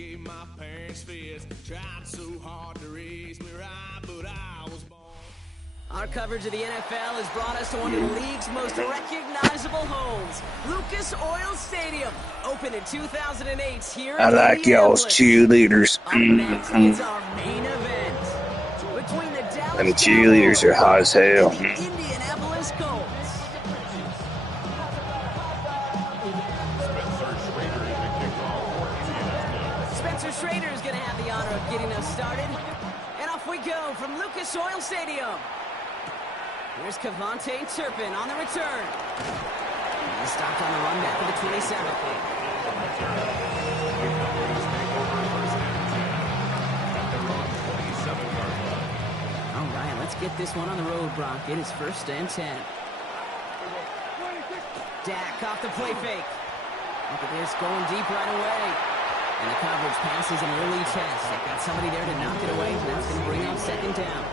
gave my parents fist. Tried so hard to raise me right, but I was born. Our coverage of the NFL has brought us to one of the league's most recognizable homes, Lucas Oil Stadium. Opened in 2008 here in I like y'all's cheerleaders. Up next is our main event. Between the Dallas Them cheerleaders are hot as hell. and the Indianapolis Colts. Spencer Schrader is going to have the honor of getting us started. And off we go from Lucas Oil Stadium. Here's Cavante Turpin on the return. He's stopped on the run back of the 27. All right, let's get this one on the road, Brock. It is 1st and 10. Dak off the play fake. Look at this, going deep right away. And the coverage passes an early test. They've got somebody there to knock it away. That's going to bring up 2nd down.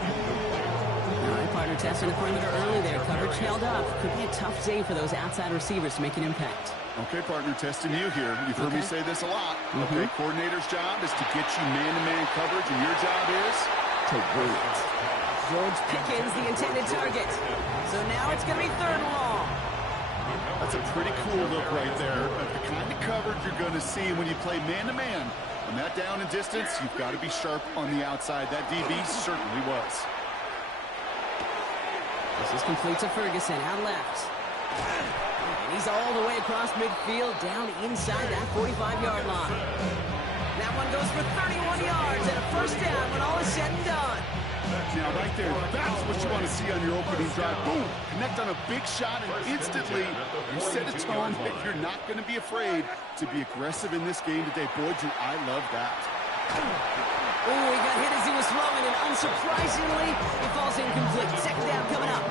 All right, partner testing the perimeter early there. Coverage held up. Could be a tough day for those outside receivers to make an impact. Okay, partner, testing you here. You've heard me say this a lot. Okay, coordinator's job is to get you man-to-man coverage, and your job is to wait. George Pickens, the intended target. So now it's going to be 3rd and long. That's a pretty cool look right there. The kind of coverage you're going to see when you play man-to-man. On that down and distance, you've got to be sharp on the outside. That DB certainly was. This is complete to Ferguson, out left. And he's all the way across midfield, down inside that 45-yard line. That one goes for 31 yards and a 1st down when all is said and done. Now, right there, that's what you want to see on your opening drive. Boom! Connect on a big shot, and instantly you set a tone that you're not going to be afraid to be aggressive in this game today. Boy, do I love that. Oh, he got hit as he was throwing, and unsurprisingly, he falls incomplete. 2nd down coming up.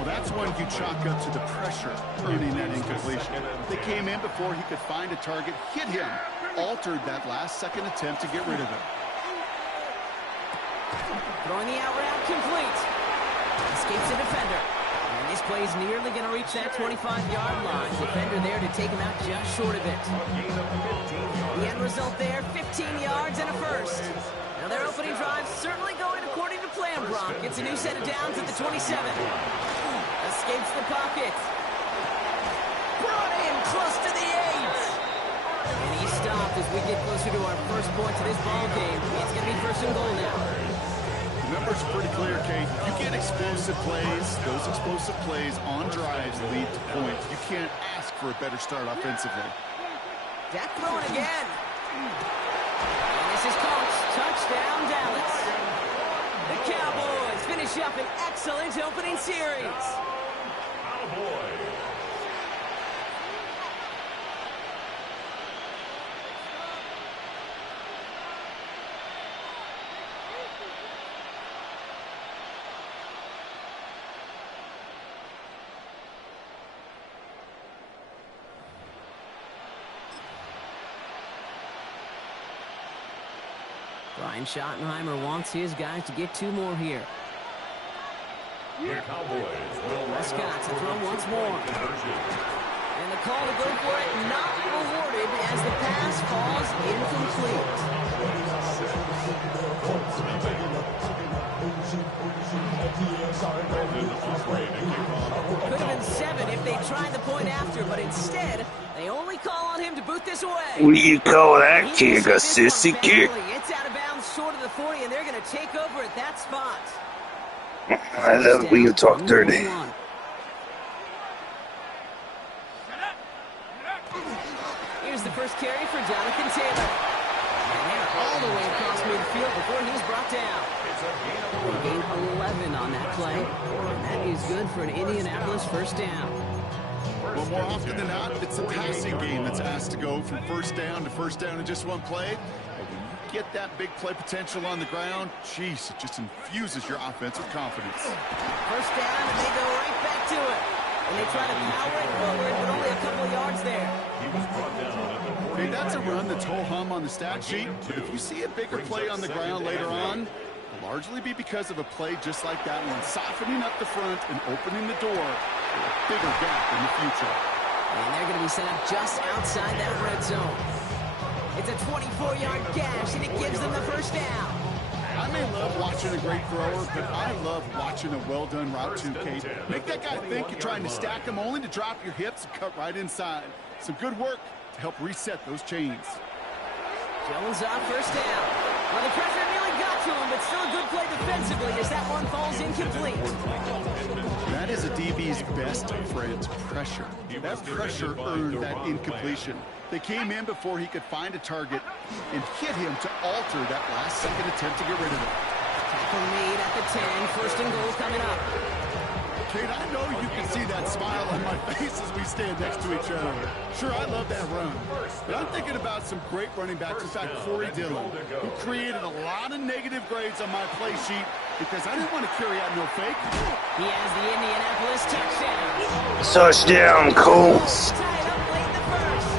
Well, that's one you chalk up to the pressure earning that incompletion. They came in before he could find a target, hit him, altered that last-second attempt to get rid of it. Throwing the out route complete. Escapes the defender. And this play is nearly going to reach that 25-yard line. Defender there to take him out just short of it. The end result there, 15 yards and a 1st. Now their opening drive certainly going according to plan, Brock. It's a new set of downs at the 27. Escapes the pocket. Brought in close to the 8. And he stopped as we get closer to our first point to this ball game. It's going to be 1st and goal now. The numbers are pretty clear, Kate. You get explosive plays. Those explosive plays on drives lead to points. You can't ask for a better start offensively. Dak throwing again. And this is Colts. Touchdown, Dallas. The Cowboys finish up an excellent opening series. Cowboys. Brian Schottenheimer wants his guys to get 2 more here. Prescott to throw once more. And the call to go for it not rewarded as the pass falls incomplete. Could have been 7 if they tried the point after, but instead, they only call on him to boot this away. What do you call that kick? A sissy kick? It's out of bounds short of the 40, and they're going to take over at that spot. I love it when you talk dirty. Here's the first carry for Jonathan Taylor. And they're all the way across midfield before he's brought down. They gained 11 on that play. And that is good for an Indianapolis 1st down. Well, more often than not, it's a passing game that's asked to go from 1st down to 1st down in just one play. But when you get that big play potential on the ground, geez, it just infuses your offensive confidence. 1st down, and they go right back to it. And they try to power it forward, but only a couple of yards there. Hey, that's a run that's ho-hum on the stat sheet. But if you see a bigger play on the ground later on, it'll largely be because of a play just like that one, softening up the front and opening the door for a bigger gap in the future. And they're going to be set up just outside that red zone. It's finds a 24-yard gash, and it gives them the first down. I may love watching a great thrower, but I love watching a well-done route too, Kate. Make that guy think you're trying to stack him only to drop your hips and cut right inside. Some good work to help reset those chains. Jones on first down. Well, the pressure nearly got to him, but still a good play defensively as that one falls incomplete. That is a DB's best friend, pressure. That pressure earned that incompletion. They came in before he could find a target and hit him to alter that last-second attempt to get rid of it. Tackle made at the 10. First and goal coming up. Kate, I know you can see that smile on my face as we stand next to each other. Sure, I love that run. But I'm thinking about some great running backs. In fact, Corey Dillon, who created a lot of negative grades on my play sheet because I didn't want to carry out no fake. He has the Indianapolis touchdown. Touchdown, Colts. Tied up late in the first.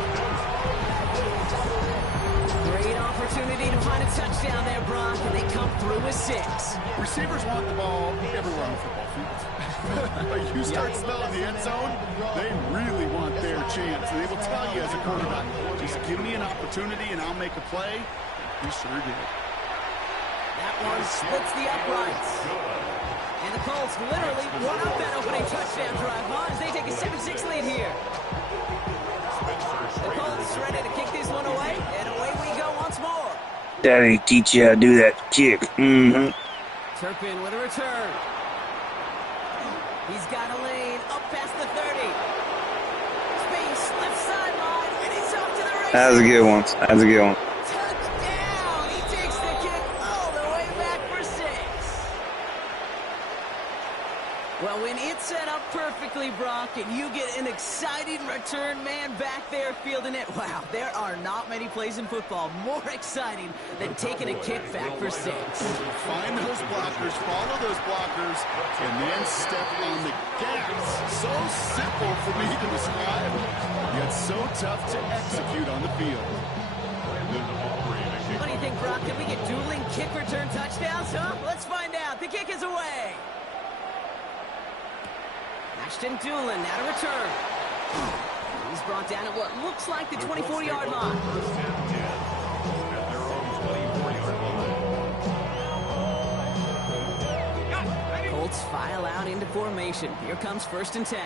Great opportunity to find a touchdown there, Brock, and they come through with 6. Receivers want the ball everywhere on the football field. But you start smelling the end zone, they really want their chance. And they will tell you as a quarterback, just give me an opportunity and I'll make a play. He sure did. That one splits the uprights. And the Colts literally won up that opening touchdown drive. As they take a 7-6 lead here. The Colts ready to kick this one away, and away we go once more. Daddy teach you how to do that kick. Turpin with a return. He's got a lane up past the 30. Space left sideline, and he's off to the races. That's a good one. That's a good one. Touchdown! He takes the kick all the way back for 6. Well, when it's set up perfectly, Brock, and you get an exciting return man back there fielding it, wow, there are not many plays in football more exciting than taking a kick back for 6. Find those blockers, follow those blockers, and then step on the gas. So simple for me to describe, yet so tough to execute on the field. What do you think, Brock? Can we get dueling kick return touchdowns, huh? Let's find out. The kick is away. Ashton Doolin now to return. He's brought down at what looks like the 24-yard line. Colts file out into formation. Here comes 1st and 10.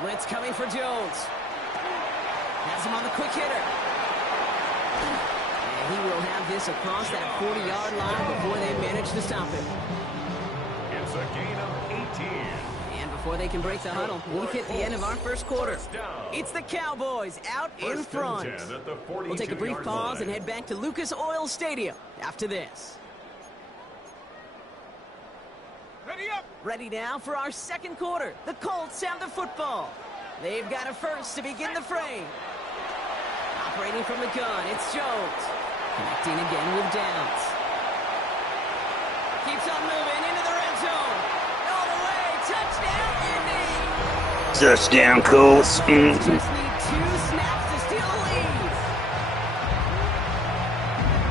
Blitz coming for Jones. Has him on the quick hitter. And he will have this across that 40-yard line before they manage to stop him. It's a gain of 18. And before they can break the huddle, we've hit the end of our first quarter. It's the Cowboys out in front. We'll take a brief pause and head back to Lucas Oil Stadium after this. Ready up! Ready now for our second quarter. The Colts have the football. They've got a first to begin the frame. Operating from the gun, it's Jones. Connecting again with Downs. Keeps on moving into the red zone. All the way, touchdown, Indy! Touchdown, Colts. Just need 2 snaps to steal a lead.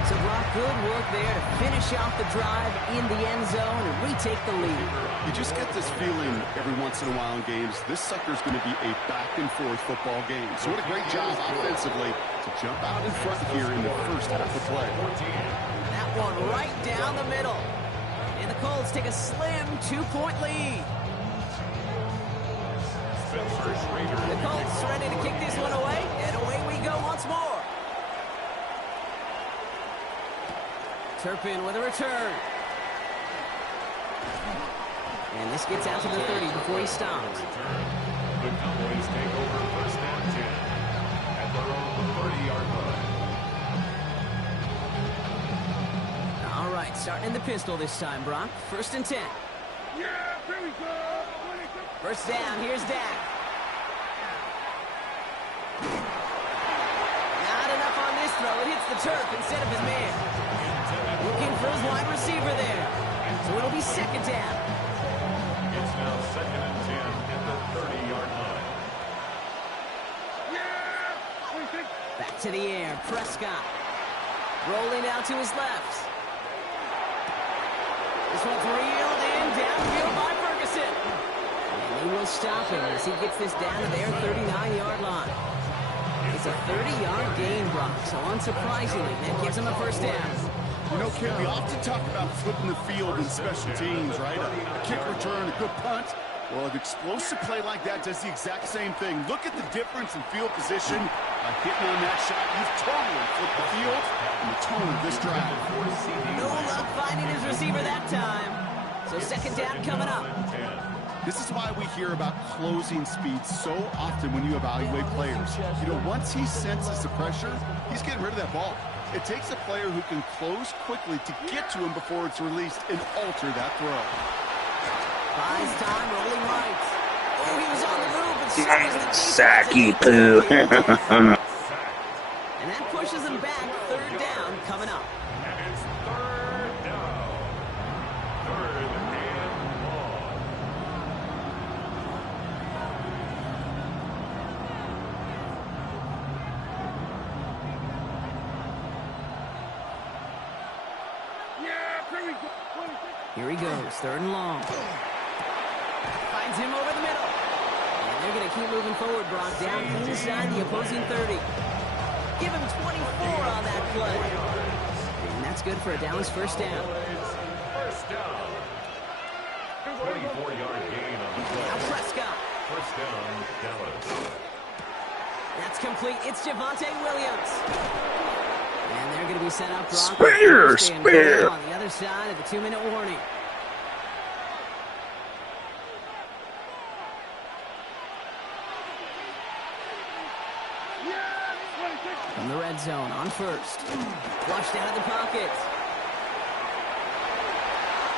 So Brock, good work there to finish off the drive in the end zone and retake the lead. You just get this feeling every once in a while in games, this sucker's going to be a back-and-forth football game. So what a great job offensively to jump out in front here in the first half of play. That one right down the middle. And the Colts take a slim 2-point lead. The Colts ready to kick this one away, and away we go once more. Turpin with a return. And this gets out to the 30 before he stops. The Cowboys take over 1st and 10 at their own 30-yard line. All right, starting in the pistol this time, Brock. 1st and 10. Yeah, here we go! First down, here's Dak. Not enough on this throw. It hits the turf instead of his man. Looking for his wide receiver there. So it'll be 2nd down. It's now 2nd and 10 at the 30-yard line. Back to the air, Prescott. Rolling out to his left. This one's reeled in downfield by Ferguson. And They will stop him as he gets this down to their 39-yard line. It's a 30-yard gain, Brock, so unsurprisingly, that gives him a first down. You know, Ken, we often talk about flipping the field in special teams, right? A kick return, a good punt. Well, an explosive play like that does the exact same thing. Look at the difference in field position. By hitting on that shot, you've totally flipped the field and the tone of this drive. No luck finding his receiver that time. So second down coming up. This is why we hear about closing speed so often when you evaluate players. You know, once he senses the pressure, he's getting rid of that ball. It takes a player who can close quickly to get to him before it's released and alter that throw. Buys time, rolling right. Oh, he was on the move, and so was the defense. Sacky poo. And that pushes him back. Third down coming up. And it's third down. Third and long. Here he goes, third and long. Finds him over the middle. And they're going to keep moving forward, Brock, down inside the opposing 30. Give him 24 on that play. And that's good for a Dallas first down. First down. 24-yard gain on the play. Now Prescott. First down, Dallas. That's complete. It's Javonte Williams. And they're going to be set up, Brock. Spare. On the other side of the 2-minute warning. From the red zone on first. Flushed out of the pocket.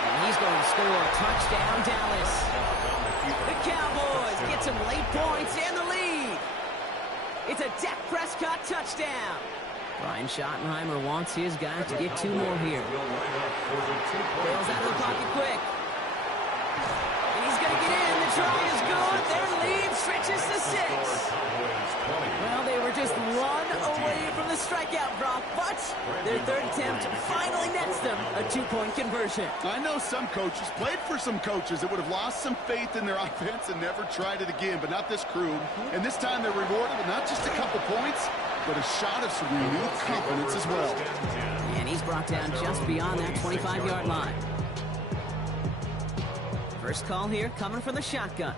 And he's going to score. Touchdown, Dallas. The Cowboys get some late points and the lead. It's a Dak Prescott touchdown. Brian Schottenheimer wants his guys to get 2 more here. Bails out of the pocket quick. And he's going to get in. The try is good. Their lead stretches to 6. Well, they were just 1 away from the strikeout, Brock, but their third attempt finally nets them a 2-point conversion. I know some coaches, played for some coaches that would have lost some faith in their offense and never tried it again, but not this crew. And this time they're rewarded with not just a couple points, but a shot of some renewed confidence as well. And he's brought down just beyond that 25-yard line. First call here coming from the shotgun.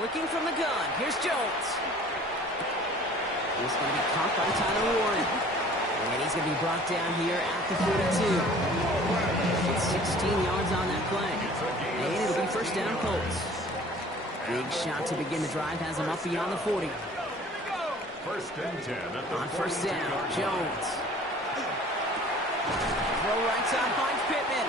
Working from the gun. Here's Jones. He's going to be caught by Tyler Warren. And he's going to be brought down here at the 42. It's 16 yards on that play. And it'll be first down Colts. Big shot to begin the drive has him up beyond the 40. First and 10 at the on first down, Jones. Throw right side finds Pittman.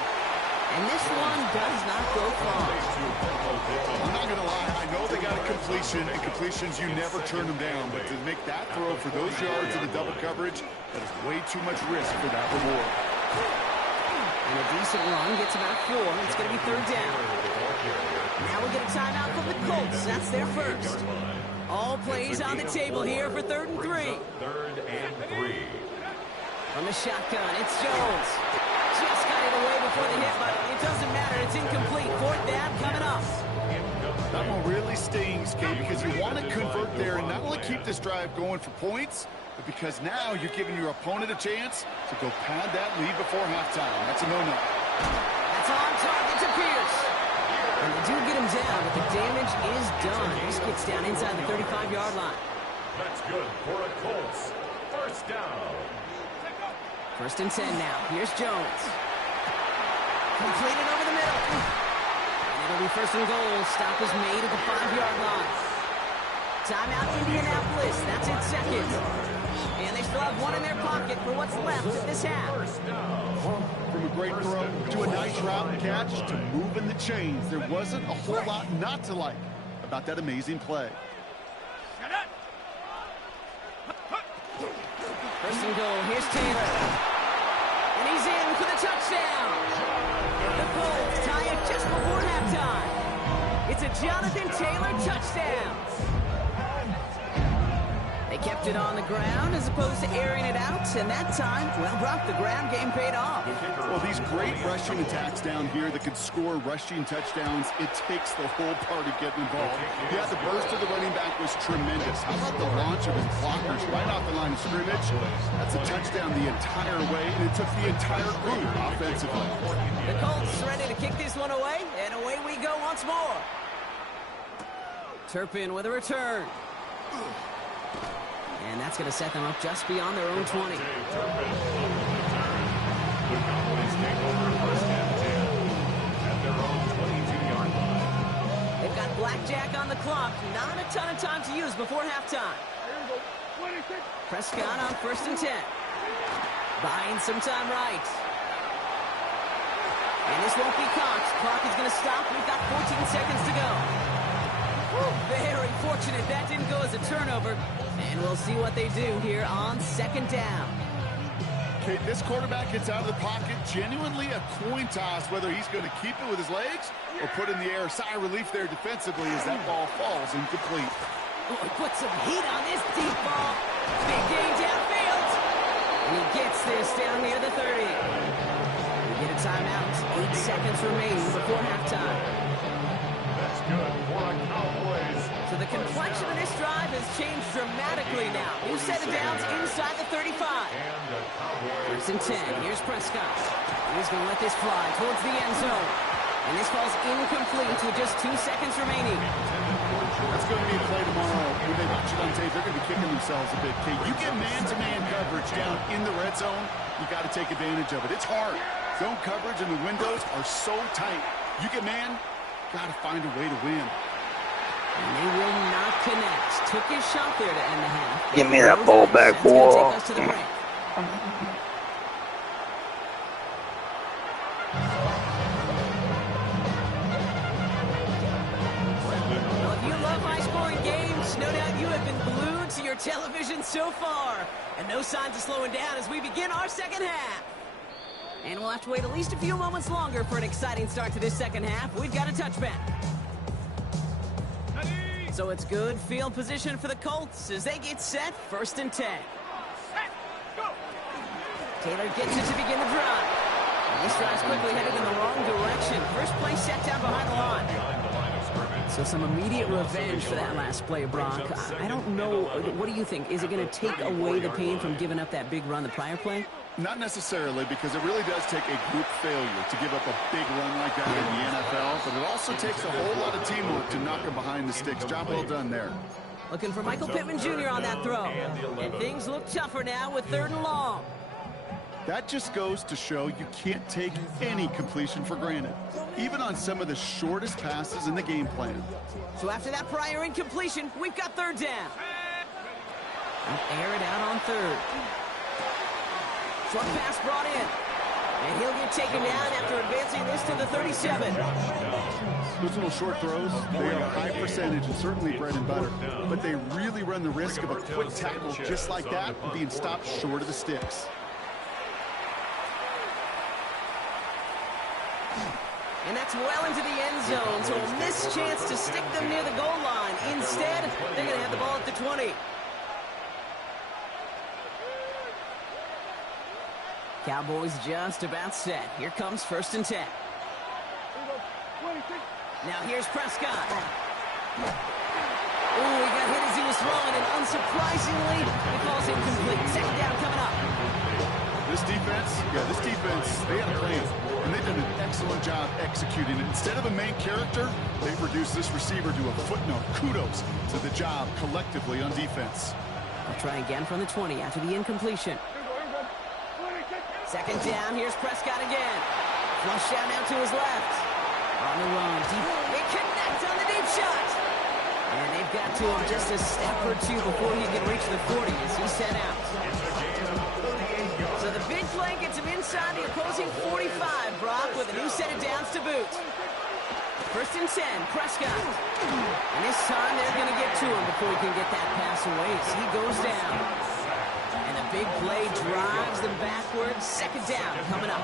And this one does not go far. I'm not going to lie. I know they got a completion, and completions, you never turn them down. But to make that throw for those yards in the double coverage, that is way too much risk for that reward. And a decent run gets about 4. It's going to be third down. Now we get a timeout from the Colts. That's their first. All plays on the table here for 3rd and 3. 3rd and 3. From the shotgun, it's Jones. Just got it away before the hit, but it doesn't matter. It's incomplete. 4th down coming up. That one really stings, Kate, because you want to convert there and not only keep this drive going for points, but because now you're giving your opponent a chance to go pad that lead before halftime. That's a no-no. That's on target to Pierce. And they do get him down, but the damage is done. This gets down inside the 35-yard line. That's good for a Colts. First down. 1st and 10 now. Here's Jones. Completed over the middle. And it'll be 1st and goal. Stop is made at the 5-yard line. Timeout Indianapolis. That's its 2nd. And they still have 1 in their pocket for what's left of this half. From a great throw to a nice route and catch to moving the chains. There wasn't a whole lot not to like about that amazing play. 1st and goal. Here's Taylor. And he's in for the touchdown. The Colts tie it just before halftime. It's a Jonathan Taylor touchdown. They kept it on the ground as opposed to airing it out, and that time, well, Brock, the ground game paid off. Well, these great rushing attacks down here that could score rushing touchdowns, it takes the whole party getting involved. Yeah, the burst of the running back was tremendous. How about the launch of his blockers right off the line of scrimmage? That's a touchdown the entire way, and it took the entire group offensively. The Colts ready to kick this one away, and away we go once more. Turpin with a return. And that's going to set them up just beyond their own 20. The Cowboys take over first and 10 at their own 22-yard line. They've got blackjack on the clock. Not a ton of time to use before halftime. Prescott on first and 10. Buying some time right. And this won't be caught. Clock is going to stop. We've got 14 seconds to go. Very fortunate that didn't go as a turnover. And we'll see what they do here on second down. Okay, this quarterback gets out of the pocket, genuinely a coin toss whether he's going to keep it with his legs or put in the air. Sigh of relief there defensively as that ball falls incomplete. Oh, he put some heat on this deep ball. Big gain downfield. And he gets this down near the 30. We get a timeout. 8 seconds remaining before halftime. That's good for a Cowboys. So the complexion of this drive has changed dramatically now. New set of downs inside the 35. First and 10. Here's Prescott. He's going to let this fly towards the end zone. And this falls incomplete with just 2 seconds remaining. That's going to be a play tomorrow. When they watch it on tape, they're going to be kicking themselves a bit. Okay, you get man-to-man coverage down in the red zone, you got to take advantage of it. It's hard. Zone coverage and the windows are so tight. You get man, got to find a way to win. And they will not connect. Took his shot there to end the half. Give me that ball back, boy. Take us to the break. Well, if you love high-scoring games, no doubt you have been glued to your television so far. And no signs of slowing down as we begin our second half. And we'll have to wait at least a few moments longer for an exciting start to this second half. We've got a touchback. So it's good field position for the Colts as they get set, first and 10. Taylor gets it to begin the drive. And this drive's quickly headed in the wrong direction. First play set down behind the line. So some immediate revenge for that last play, Brock. I don't know. What do you think? Is it going to take away the pain from giving up that big run the prior play? Not necessarily, because it really does take a group failure to give up a big run like that in the NFL, but it also takes a whole lot of teamwork to knock them behind the sticks. Job well done there. Looking for Michael Pittman Jr. on that throw. And things look tougher now with 3rd and long. That just goes to show you can't take any completion for granted, even on some of the shortest passes in the game plan. So after that prior incompletion, we've got 3rd down. Air it out on 3rd. Short pass brought in. And he'll get taken down after advancing this to the 37. Those little short throws, they are high percentage and certainly bread and butter. But they really run the risk of a quick tackle just like that and being stopped short of the sticks. And that's well into the end zone, so a missed chance to stick them near the goal line. Instead, they're going to have the ball at the 20. Cowboys just about set. Here comes 1st and 10. Now here's Prescott. Oh, he got hit as he was throwing, and unsurprisingly, it falls incomplete. Second down coming up. This defense, they had a plan, and they've done an excellent job executing it. Instead of a main character, they've reduced this receiver to a footnote. Kudos to the job collectively on defense. I'll try again from the 20 after the incompletion. Second down, here's Prescott again. Flush down now to his left. On the run, deep. They connect on the deep shot. And they've got to him just a step or two before he can reach the 40 as he's sent out. So the big play gets him inside the opposing 45, Brock, with a new set of downs to boot. 1st and 10, Prescott. And this time they're going to get to him before he can get that pass away as he goes down. And the big play drives them backwards. Second down coming up.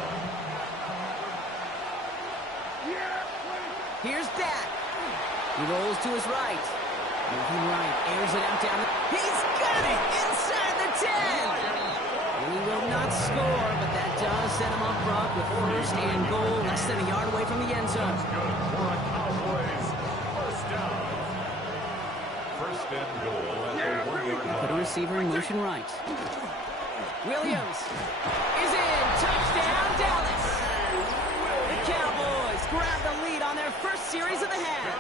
Here's Dak. He rolls to his right. Moving right, airs it out down. He's got it inside the 10. And he will not score, but that does set him up, Brock, with first and goal, less than a yard away from the end zone. Good for a Cowboys first down. First and goal at the 1 yard line. Put a receiver in motion right. Williams is in. Touchdown, Dallas. The Cowboys grab the lead on their first series of the half.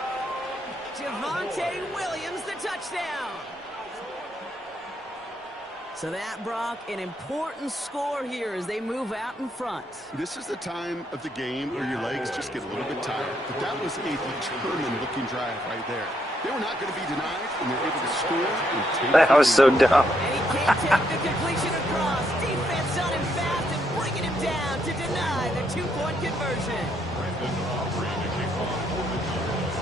Javonte Williams, the touchdown. So that, Brock, an important score here as they move out in front. This is the time of the game where your legs just get a little bit tired. But that was a determined-looking drive right there. They were not going to be denied, and they're able to score and take That was so dumb. And he can't take the completion across. Defense on him fast and bringing him down to deny the two-point conversion. Brandon Aubrey to kick off for the Cowboys.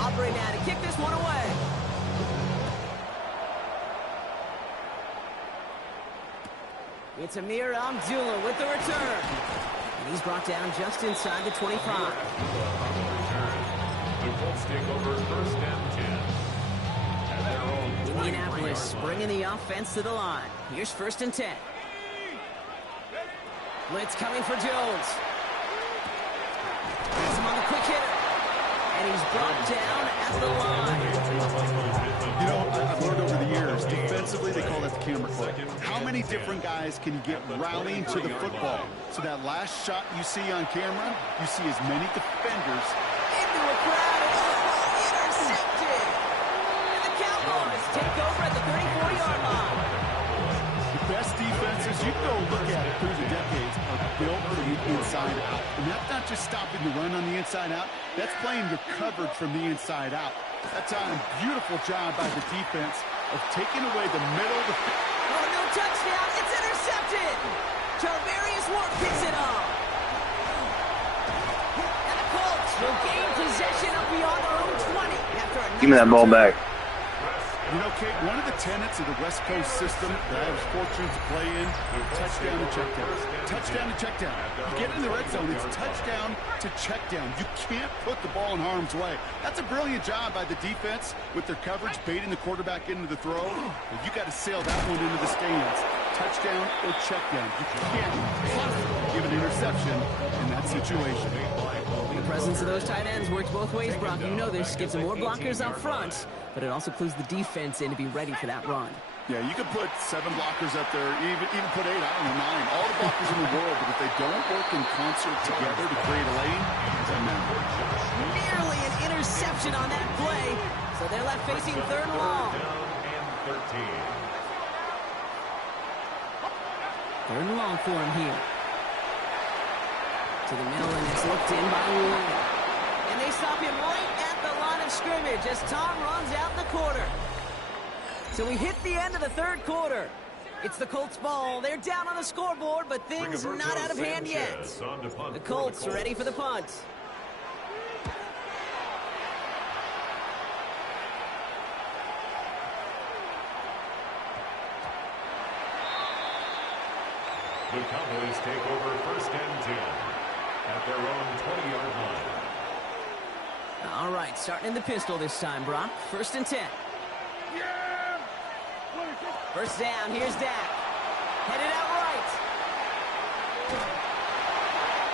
Aubrey now to kick this one away. It's Amir Abdullah with the return. And he's brought down just inside the 25. The Colts take over first and 10. At their own 23 Indianapolis yard bringing the offense to the line. Here's first and 10. Blitz coming for Jones. Gets him on the quick hitter. And he's brought down at the line. You know, I've learned over the years, defensively, they call that the camera club. How many different guys can you get rallying to the football? So that last shot you see on camera, you see as many defenders. Into a crowd and intercepted. And the Cowboys take over at the 34-yard line. The best defenses, you go look at it through the decades, are built from the inside out. And that's not just stopping the run on the inside out. That's playing your coverage from the inside out. That's a beautiful job by the defense of taking away the middle. Oh, no touchdown. It's intercepted. Charvarius Ward picks it off. And the Colts will gain possession up beyond their own 20 after a Give me that ball back. You know, Kate, one of the tenets of the West Coast system that I was fortunate to play in, touchdown to check down. Touchdown to check down. You get in the red zone, it's touchdown to check down. You can't put the ball in harm's way. That's a brilliant job by the defense with their coverage, baiting the quarterback into the throw. But you got to sail that one into the stands. Touchdown or check down. You can't give an interception in that situation. The presence of those tight ends works both ways, Brock. You know this. Gives them more blockers up front, but it also clues the defense in to be ready for that run. Yeah, you could put 7 blockers up there, even put 8, I don't know, 9. All the blockers in the world, but if they don't work in concert together to create a lane, it doesn't matter. Nearly an interception on that play, so they're left facing third and long. down and 13. Third and long for him here. To the middle, and it's looked in by Williams. And they stop him right at the line of scrimmage as Tom runs out in the quarter. So we hit the end of the third quarter. It's the Colts' ball. They're down on the scoreboard, but things not out of hand yet. The Colts are ready for the punt. The Cowboys take over first and 10 at their own 20-yard line. All right, starting in the pistol this time, Brock. First and 10. First down, here's Dak. Headed out right.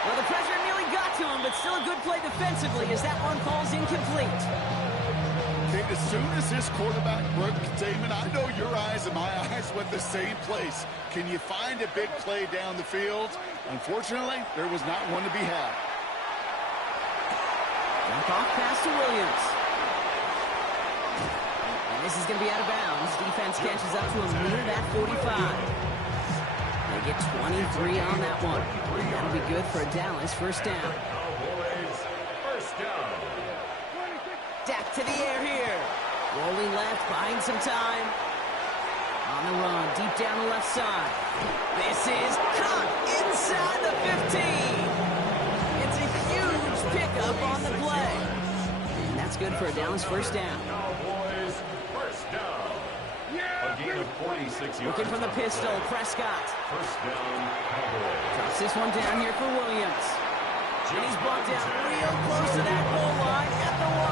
Well, the pressure nearly got to him, but still a good play defensively as that one falls incomplete. Okay, as soon as his quarterback broke containment, I know your eyes and my eyes went the same place. Can you find a big play down the field? Unfortunately, there was not one to be had. Dump off pass to Williams. And this is going to be out of bounds. Defense catches up to him near that 45. They get 23 on that one. And that'll be good for Dallas first down. Cowboys first down. Dak to the air here. Rolling left, buying some time. On the run, deep down the left side. This is caught inside the 15. It's a huge pickup on the play. And that's good for a Dallas first down. Cowboys first down. A gain of 46 yards. Looking from the pistol, Prescott. First down, Cowboys. Drops this one down here for Williams. And he's brought down real close to that goal line at the 1.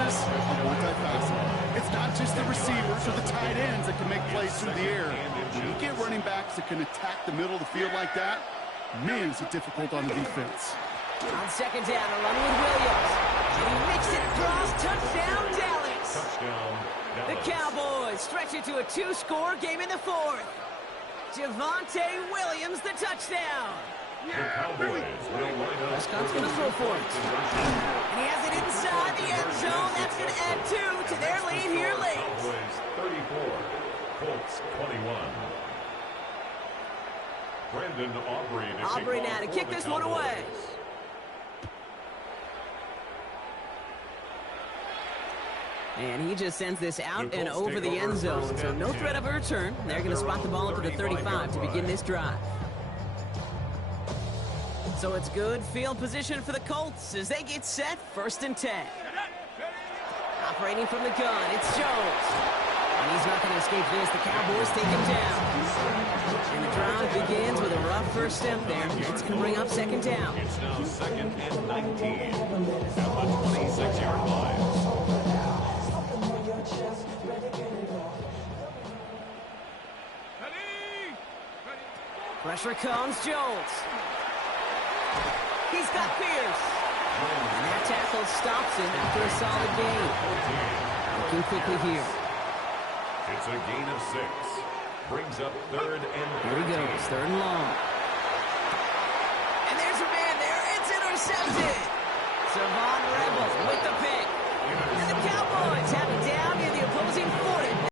emphasis on multifaceted. It's not just the receivers or the tight ends that can make plays through the air. When you get running backs that can attack the middle of the field like that, man, is it difficult on the defense. On second down, a run with Williams. And he makes it across. Touchdown, Dallas. Touchdown, The Dallas. Cowboys stretch it to a 2-score game in the fourth. Javonte Williams, the touchdown. The Cowboys will line up. Prescott's going to throw for it. And he has it inside the end zone. That's going to add 2 to their lead here late. Cowboys 34, Colts 21. Brandon Aubrey to Aubrey kick now off to for kick the this one away. Cowboys. And he just sends this out The and Colts over take the end over zone, first so and no 10. threat of a return. They're going to spot the ball up to the 35 to begin this drive. So it's good field position for the Colts as they get set, 1st and 10. Operating from the gun, it's Jones. And he's not going to escape this. The Cowboys take him down. And the drive begins with a rough first step there. It's going to bring up second down. It's now 2nd and 19 at the 26-yard line. Pressure comes, Jones. He's got Pierce. And that tackle stops him after a solid gain. Looking quickly here. It's a gain of 6. Brings up 3rd and 13. Here he goes, 3rd and long. And there's a man there. It's intercepted. Savon Rebel with the pick. And the Cowboys